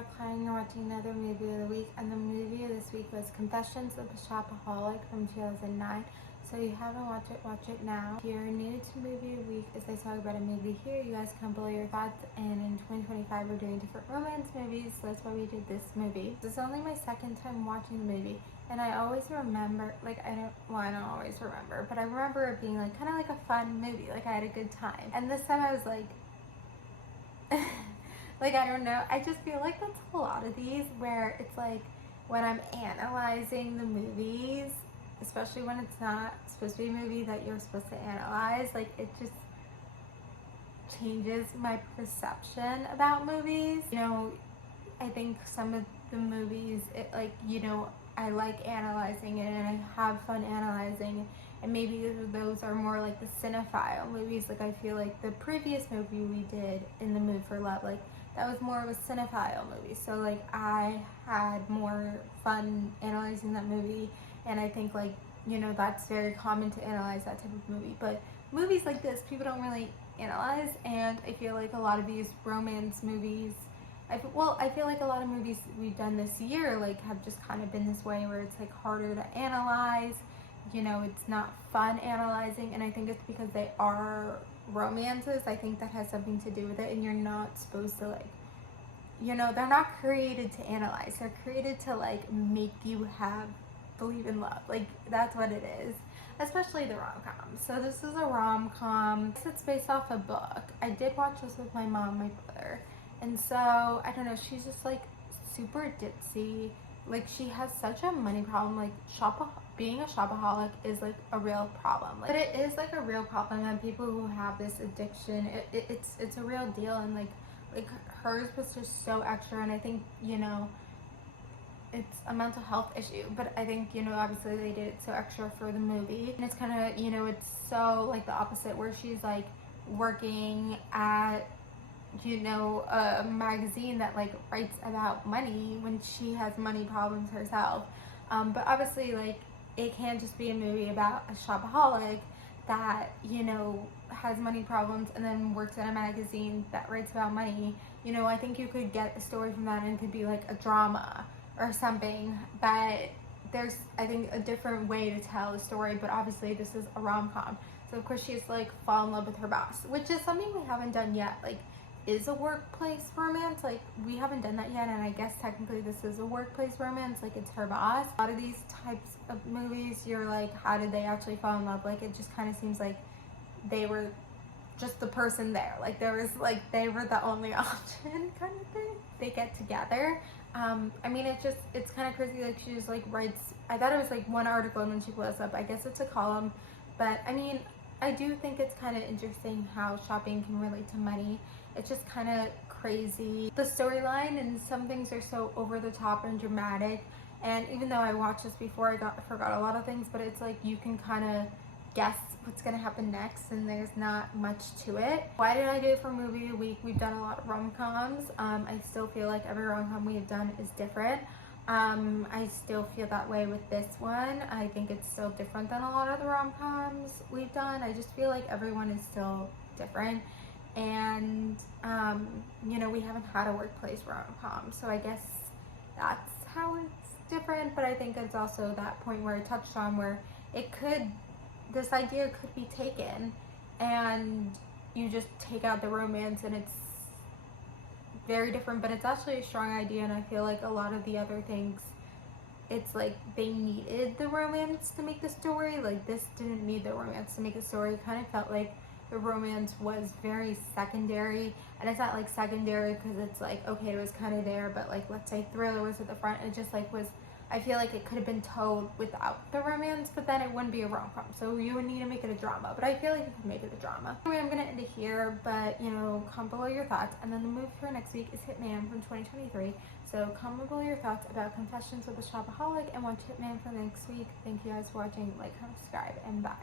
Shopaholic and watching another movie of the week, and the movie of this week was Confessions of a Shopaholic from 2009. So if you haven't watched it, watch it now. If you're new to movie of the week, as I talk about a movie here, you guys come below your thoughts, and in 2025 we're doing different romance movies, so that's why we did this movie. This is only my second time watching the movie, and I always remember, I don't always remember, but I remember it being like kind of like a fun movie, like I had a good time. And this time I was like, I don't know, I just feel like that's a lot of these where it's like when I'm analyzing the movies, especially when it's not supposed to be a movie that you're supposed to analyze, like it just changes my perception about movies. You know, I think some of the movies, I like analyzing it and I have fun analyzing, and maybe those are more like the cinephile movies. Like I feel like the previous movie we did, In the Mood for Love, like that was more of a cinephile movie, so like I had more fun analyzing that movie, and I think that's very common to analyze that type of movie. But movies like this people don't really analyze, and I feel like a lot of these romance movies, I feel like a lot of movies we've done this year have just kind of been this way where it's harder to analyze. It's not fun analyzing, and I think it's because they are romances. I think that has something to do with it, and you're not supposed to they're not created to analyze. They're created to make you believe in love. That's what it is, especially the rom-com. So this is a rom-com. It's based off a book. I did watch this with my mom, my brother, and so I don't know, she's just super ditzy. She has such a money problem. Being a shopaholic is a real problem. But it is a real problem, and people who have this addiction, it's a real deal. And hers was just so extra, and I think it's a mental health issue. But I think obviously they did it so extra for the movie, and it's kind of it's so the opposite, where she's working at a magazine that writes about money when she has money problems herself. But obviously it can't just be a movie about a shopaholic that has money problems and then works at a magazine that writes about money. I think you could get a story from that, and it could be a drama or something. But there's, I think, a different way to tell the story. But obviously this is a rom-com, so of course she's fall in love with her boss, which is something we haven't done yet. Is a workplace romance, we haven't done that yet, and I guess technically this is a workplace romance. It's her boss. A lot of these types of movies, you're how did they actually fall in love? It just kind of seems like they were just the person there, there was they were the only option kind of thing. They get together. I mean, it's kind of crazy. She just writes, I thought it was one article, and when she blows up, I guess it's a column. But I mean, I do think it's kind of interesting how shopping can relate to money. It's just kind of crazy. The storyline and some things are so over the top and dramatic. And even though I watched this before, I forgot a lot of things, but it's you can kind of guess what's going to happen next, and there's not much to it. Why did I do it for movie of the week? We've done a lot of rom-coms. I still feel like every rom-com we have done is different. I still feel that way with this one. I think it's still different than a lot of the rom-coms we've done. I just feel like everyone is still different. And we haven't had a workplace rom-com, so I guess that's how it's different. But I think it's also that point where I touched on where this idea could be taken and you just take out the romance, and it's very different, but it's actually a strong idea. And I feel like a lot of the other things, it's they needed the romance to make the story. This didn't need the romance to make the story. It kind of felt like the romance was very secondary, and it's not secondary because it's okay, it was kind of there, but let's say thriller was at the front, and it just was, I feel like it could have been told without the romance, but then it wouldn't be a rom-com, so you would need to make it a drama. But I feel like you could make it a drama. Anyway, I'm gonna end it here, but comment below your thoughts. And then the movie for next week is Hitman from 2023, so comment below your thoughts about Confessions of a Shopaholic, and watch Hitman for next week. Thank you guys for watching. Comment, subscribe, and bye.